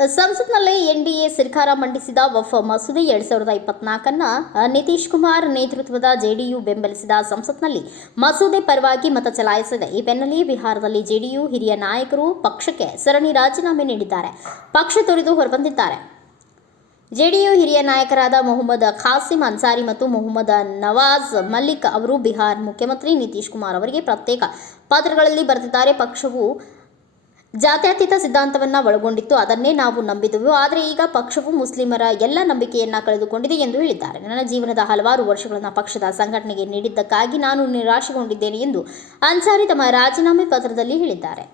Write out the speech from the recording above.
ನಿರ್ಧಾರ ಮಂಡಿಸಿದ ವಫ್ ಮಸೂದೆ ಎರಡ್ ಸಾವಿರದ ಇಪ್ಪತ್ನಾಲ್ಕನ್ನ ನಿತೀಶ್ ಕುಮಾರ್ ನೇತೃತ್ವದ ಜೆಡಿಯು ಬೆಂಬಲಿಸಿದ ಸಂಸತ್ನಲ್ಲಿ ಮಸೂದೆ ಪರವಾಗಿ ಮತ ಚಲಾಯಿಸಿದೆ. ಈ ಬೆನ್ನಲ್ಲೇ ಬಿಹಾರದಲ್ಲಿ ಜೆಡಿಯು ಹಿರಿಯ ನಾಯಕರು ಪಕ್ಷಕ್ಕೆ ಸರಣಿ ರಾಜೀನಾಮೆ ನೀಡಿದ್ದಾರೆ. ಪಕ್ಷ ತೊರೆದು ಹೊರಬಂದಿದ್ದಾರೆ. ಜೆಡಿಯು ಹಿರಿಯ ನಾಯಕರಾದ ಮೊಹಮ್ಮದ್ ಖಾಸಿಂ ಅನ್ಸಾರಿ ಮತ್ತು ಮೊಹಮ್ಮದ್ ನವಾಜ್ ಮಲ್ಲಿಕ್ ಅವರು ಬಿಹಾರ್ ಮುಖ್ಯಮಂತ್ರಿ ನಿತೀಶ್ ಕುಮಾರ್ ಅವರಿಗೆ ಪ್ರತ್ಯೇಕ ಪಾತ್ರಗಳಲ್ಲಿ ಬರೆದಿದ್ದಾರೆ. ಪಕ್ಷವು ಜಾತ್ಯತೀತ ಸಿದ್ಧಾಂತವನ್ನ ಒಳಗೊಂಡಿತ್ತು, ಅದನ್ನೇ ನಾವು ನಂಬಿದೆವು. ಆದರೆ ಈಗ ಪಕ್ಷವು ಮುಸ್ಲಿಮರ ಎಲ್ಲ ನಂಬಿಕೆಯನ್ನ ಕಳೆದುಕೊಂಡಿದೆ ಎಂದು ಹೇಳಿದ್ದಾರೆ. ನನ್ನ ಜೀವನದ ಹಲವಾರು ವರ್ಷಗಳನ್ನು ಪಕ್ಷದ ಸಂಘಟನೆಗೆ ನೀಡಿದ್ದಕ್ಕಾಗಿ ನಾನು ನಿರಾಶೆಗೊಂಡಿದ್ದೇನೆ ಎಂದು ಅನ್ಸಾರಿ ತಮ್ಮ ರಾಜೀನಾಮೆ ಪತ್ರದಲ್ಲಿ ಹೇಳಿದ್ದಾರೆ.